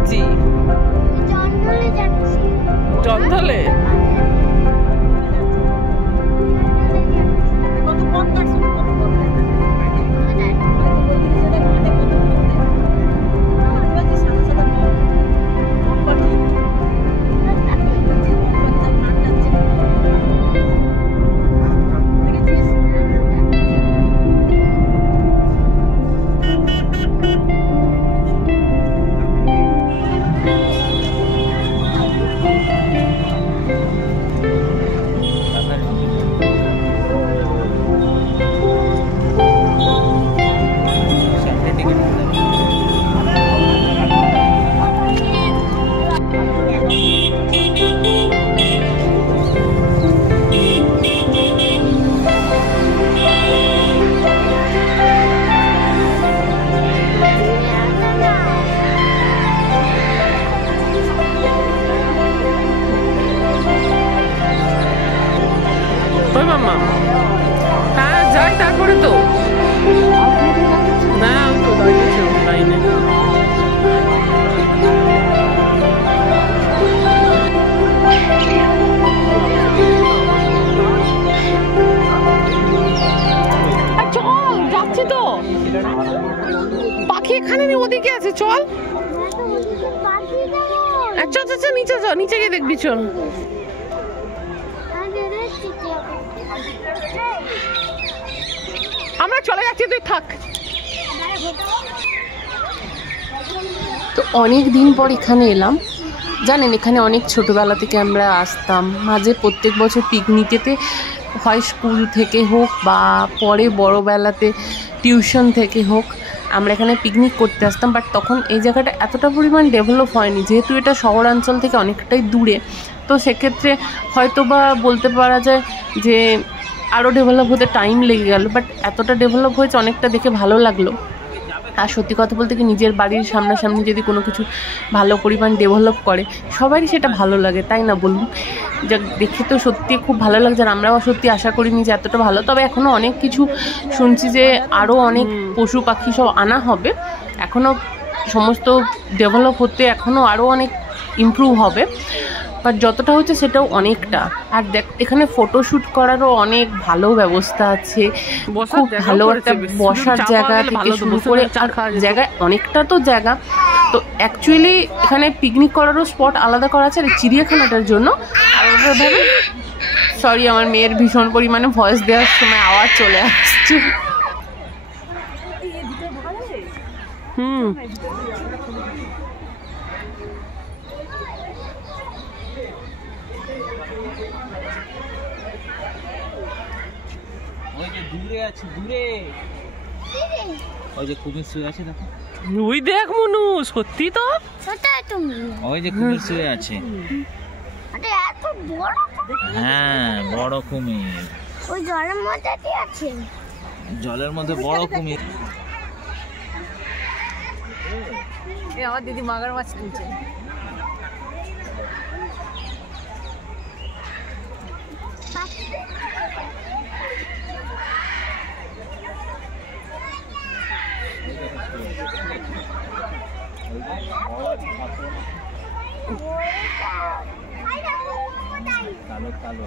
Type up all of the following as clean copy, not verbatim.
যাচ্ছি? জঙ্গলে? হ্যাঁ যাই, তারপরে তো না তো দাঁড়িয়েছে লাইনে। চল, যাচ্ছি তো। পাখি এখানে নেই, ওদিকে আছে, চল। আচ্ছা আচ্ছা নিচে যাও, নিচে গিয়ে দেখবি, চল। আমরা চলে যাচ্ছি, তুই থাক। তো অনেক দিন পর এখানে এলাম। জানেন, এখানে অনেক ছোটবেলা থেকে আমরা আসতাম, মাঝে প্রত্যেক বছর পিকনিকেতে, হয় স্কুল থেকে হোক বা পরে বড়বেলাতে টিউশন থেকে হোক, আমরা এখানে পিকনিক করতে আসতাম। বাট তখন এই জায়গাটা এতটা পরিমাণ ডেভেলপ হয়নি, যেহেতু এটা শহরাঞ্চল থেকে অনেকটাই দূরে। তো সেক্ষেত্রে হয়তো বা বলতে পারা যায় যে আরও ডেভেলপ হতে টাইম লেগে গেল, বাট এতটা ডেভেলপ হয়েছে, অনেকটা দেখে ভালো লাগলো। আর সত্যি কথা বলতে কি, নিজের বাড়ির সামনাসামনি যদি কোনো কিছু ভালো পরিমাণ ডেভেলপ করে, সবারই সেটা ভালো লাগে, তাই না বলুন? যা দেখে তো সত্যি খুব ভালো লাগছে। আর আমরাও সত্যি আশা করিনি যে এতটা ভালো। তবে এখনও অনেক কিছু শুনছি যে আরও অনেক পশু পাখি সব আনা হবে, এখনও সমস্ত ডেভেলপ হতে এখনও আরও অনেক ইমপ্রুভ হবে। বাট যতটা হচ্ছে সেটাও অনেকটা। আর দেখ, এখানে ফটোশ্যুট করারও অনেক ভালো ব্যবস্থা আছে, খুব ভালো একটা বসার জায়গা থেকে শুরু করে জায়গায় অনেকটা তো জায়গা। তো অ্যাকচুয়ালি এখানে পিকনিক করারও স্পট আলাদা করা আছে, আর চিড়িয়াখানাটার জন্য আলাদাভাবে। সরি, আমার মেয়ের ভীষণ পরিমাণে ভয়েস দেওয়ার সময় আওয়াজ চলে আসছে। ওই যে কুমির শুয়ে আছে, দেখো। ওই দেখ মনু, সত্যি তো ওই যে কুমির শুয়ে আছে। হ্যাঁ, বড় কুমির। ওই জলের মধ্যে আছে, জলের মধ্যে বড় কুমির। আমার দিদি মাগার মাছ তুলছে। কালো কালো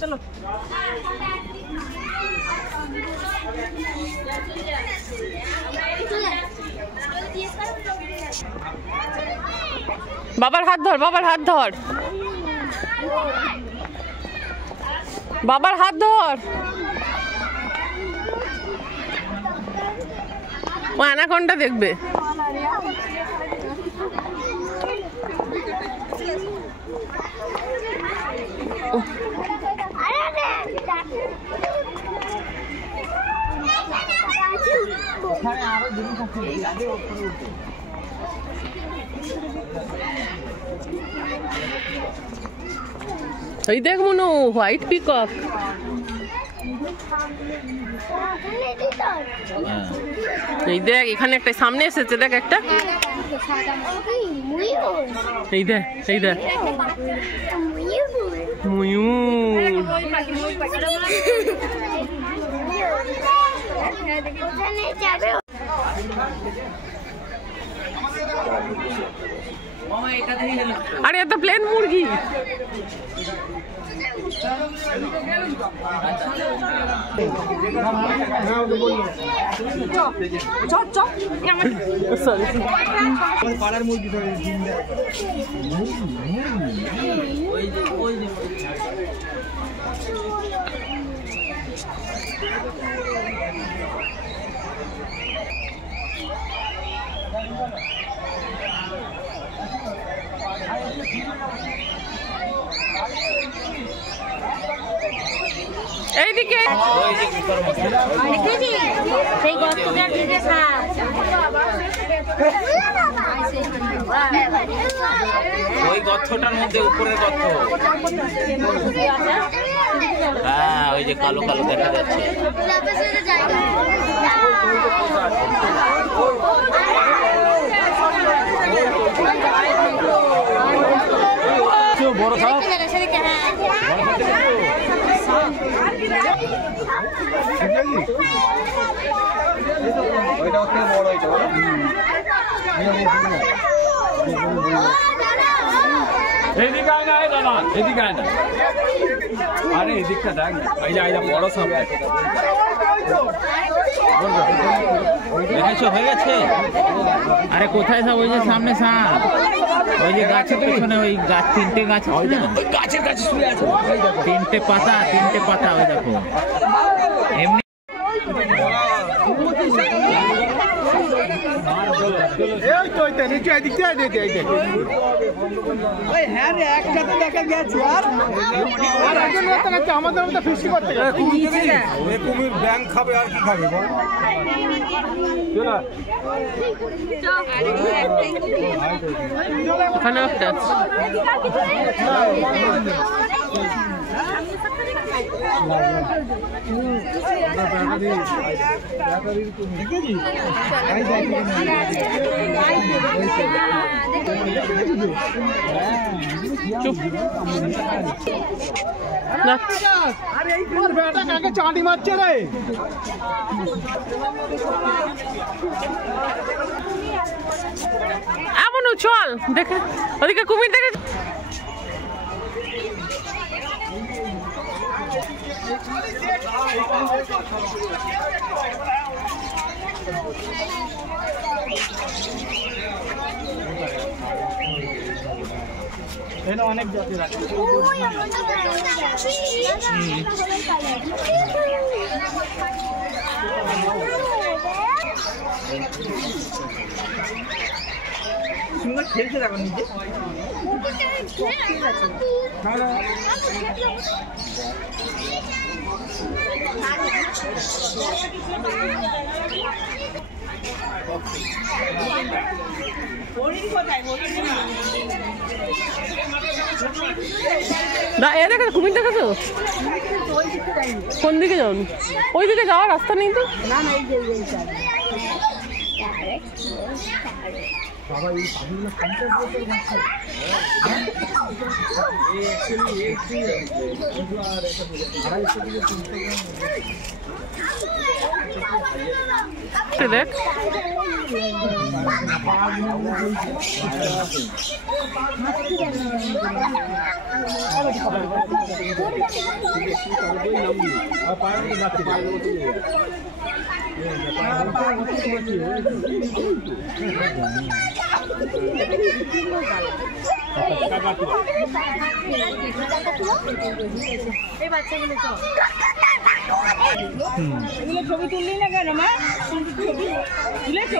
চলো। বাবার হাত ধর, বাবার হাত ধর, বাবার হাত ধর। ও অ্যানাকোন্ডা দেখবে। এই দেখ মনু, হোয়াইট পিকক। এই দেখ, এখানে একটা সামনে এসেছে, দেখ একটা। এই দেখ এই দেখ ময়ূর। আরে এত প্লেন মুরগি। পাড়ার মুরগি এইদিকে সেই গর্তটার দিকে ওই গর্তটার মধ্যে উপরের গর্ত। হ্যাঁ ওই যে কালো কালো দেখা যাচ্ছে। বড় সাপ এদিকে আয় না দাদা, এদিকে আয় না। আরে এদিকটা দেখ না, এই যে বড় সাপ দেখেছো হয়ে গেছে। আরে কোথায় সাপ? ওই যে সামনে সাপ, ওই যে গাছের পেছনে, ওই গাছ তিনটে গাছ আছে না, গাছের কাছে শুয়ে আছে, তিনটে পাতা ওই দেখো। এমনি কুমির ব্যাং খাবে আর কি খাবে বল? ওখানে একটা চাঁটি মারছে রে। এমন চল দেখে ওদিকে কুমির দেখে। অনেক জাতের আছে। সুন্দর খেলছে দেখো নিজে। না এ দেখো কুমির দেখেছো? কোন দিকে যাও? ওই দিকে যাওয়ার রাস্তা নেই তো। দেখ ছবি তুললি না কেন মা? তুলেছো?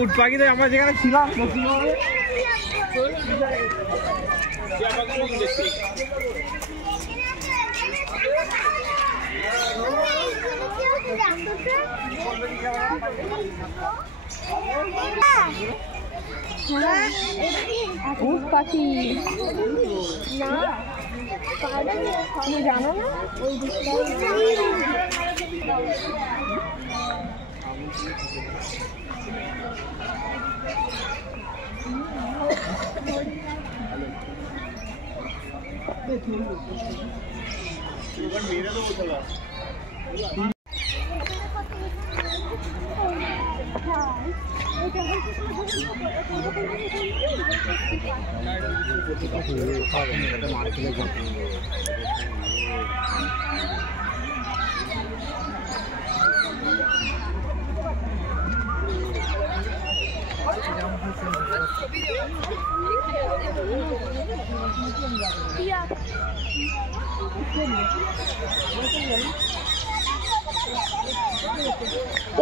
উট পাখিতে আমরা যেখানে ছিলাম উট পাখি জানো না ওই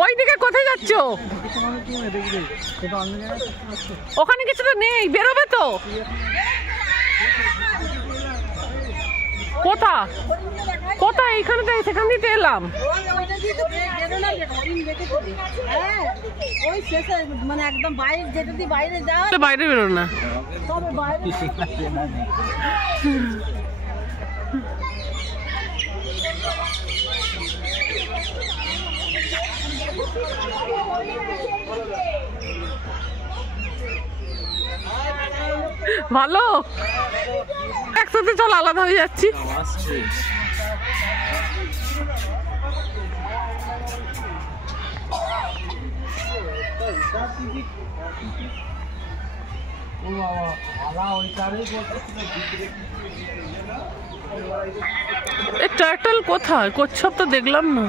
ওইদিকে কোথায় যাচ্ছ? ওখানে কিছু তো নেই, বেরোবে তো। কোথা কোথা এইখানে তো, সেখান দিয়ে এলাম। মানে একদম বাইরে, যেটা দিয়ে বাইরে যাওয়া, বাইরে বেরো না। তবে বাইরে ভালো, একসাথে চল, আলাদা হয়ে যাচ্ছি। টার্টল কোথায়? কচ্ছপ তো দেখলাম না।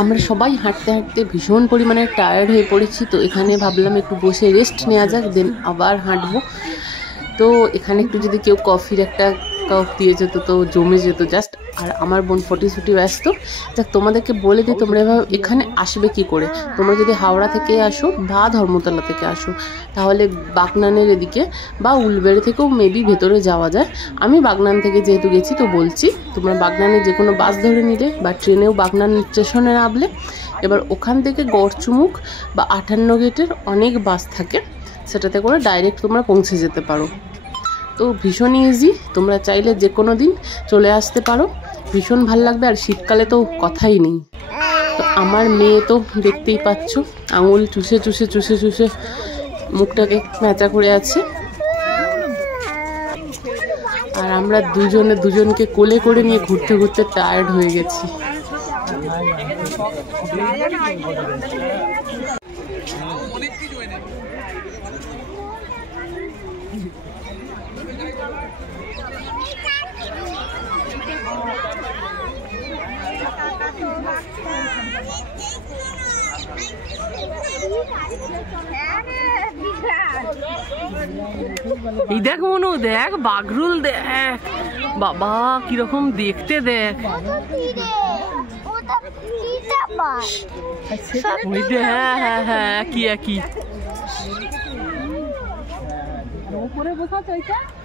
আমরা সবাই হাঁটতে হাঁটতে ভীষণ পরিমাণে টায়ার্ড হয়ে পড়েছি, তো এখানে ভাবলাম একটু বসে রেস্ট নেওয়া যাক, দেন আবার হাঁটবো। তো এখানে একটু যদি কেউ কফির একটা কাপ দিয়ে যেত তো জমে যেত জাস্ট। আর আমার বোন ফটোশুটে ব্যস্ত। যাক, তোমাদেরকে বলে দিই তোমরা এভাবে এখানে আসবে কি করে। তোমরা যদি হাওড়া থেকে আসো বা ধর্মতলা থেকে আসো, তাহলে বাগনানের এদিকে বা উলবেড়ে থেকেও মেবি ভেতরে যাওয়া যায়। আমি বাগনান থেকে যেহেতু গেছি তো বলছি, তোমরা বাগনানে যে কোনো বাস ধরে নিলে বা ট্রেনেও বাগনান স্টেশনে নামলে, এবার ওখান থেকে গড়চুমুক বা 58 গেটের অনেক বাস থাকে, সেটাতে করে ডাইরেক্ট তোমরা পৌঁছে যেতে পারো। তো ভীষণ ইজি, তোমরা চাইলে যে কোনো দিন চলে আসতে পারো, ভীষণ ভাল লাগবে। আর শীতকালে তো কথাই নেই। তো আমার মেয়ে তো দেখতেই পাচ্ছ, আঙুল চুষে চুষে চুষে চুষে মুখটাকে ম্যাচা করে আছে। আর আমরা দুজনকে কোলে করে নিয়ে ঘুরতে ঘুরতে টায়ার্ড হয়ে গেছি। এই দেখ মনু, দেখ বাঘরুল, দেখ বাবা কিরকম দেখতে, দেখ হ্যাঁ হ্যাঁ হ্যাঁ, কি একই।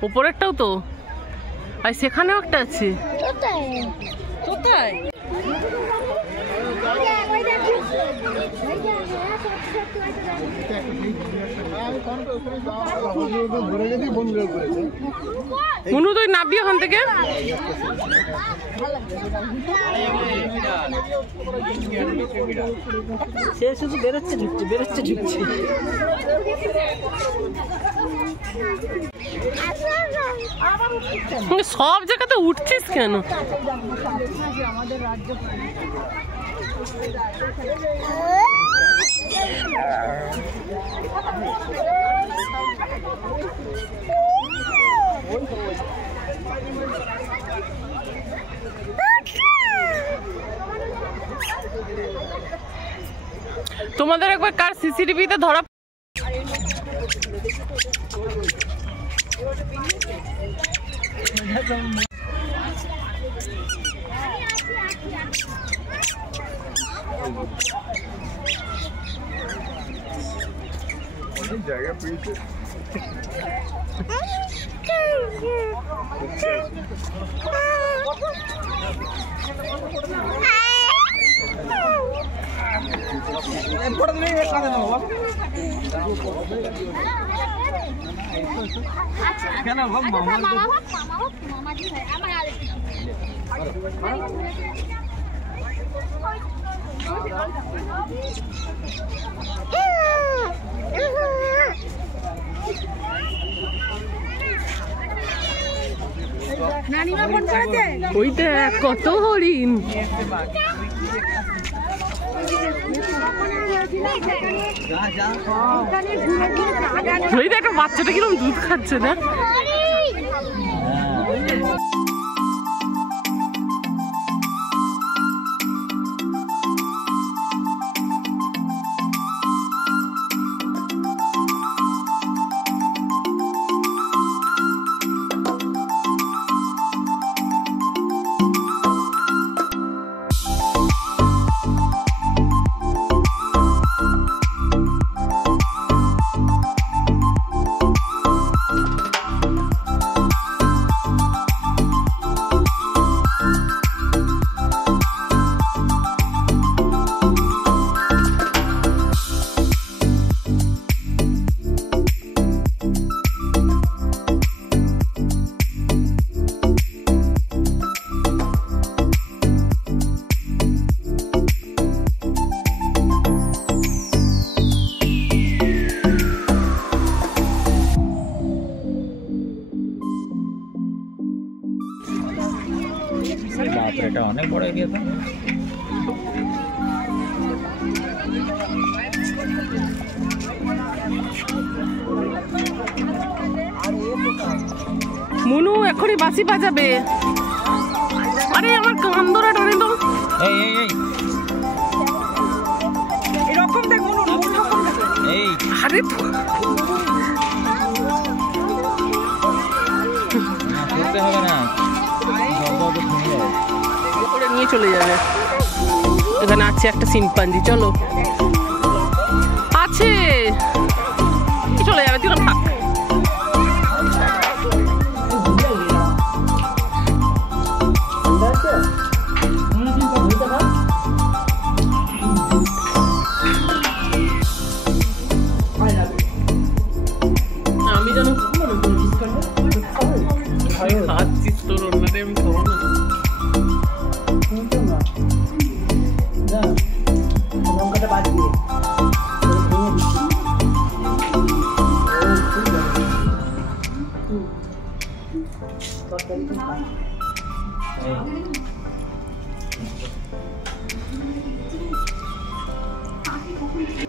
উপরেরটাও তো, আর সেখানেও একটা আছে। কোথায়? মনু তুই নাববি ওখান থেকে। সে শুধু বেরোচ্ছে ঢুকছে, বেরোচ্ছে ঢুকছে। সব জায়গাতে উঠছিস কেন? আমাদের রাজ্য তোমাদের একবার কার সিসিটিভিতে ধরা জায়গা পেয়েছে। ফটো দিলে কাঁদে না বাবা। কেন মামা মামাজি ভাই আমার আরেকটা নানিমা ফোন করেছে ওইটা কত হরিণ। ওই দেখো বাচ্চাটা কিরকম দুধ খাচ্ছে না। এটা অনেক বড় এরিয়া তো। মুনু এখনই বাঁশি বাজাবে। আরে আমার কান ধরে টানে তো। এই এই এই এরকম দেখুন এই আরে করতে হবে না, করে নিয়ে চলে যাবে। এখানে আছে একটা শিম্পাঞ্জি, চলো আছে চলে যাবে, তুই থাক। আমি জানো খাচ্ছিস তোর অন্যটা আমি খাবো না। লঙ্কাটা বাদ দিয়ে এই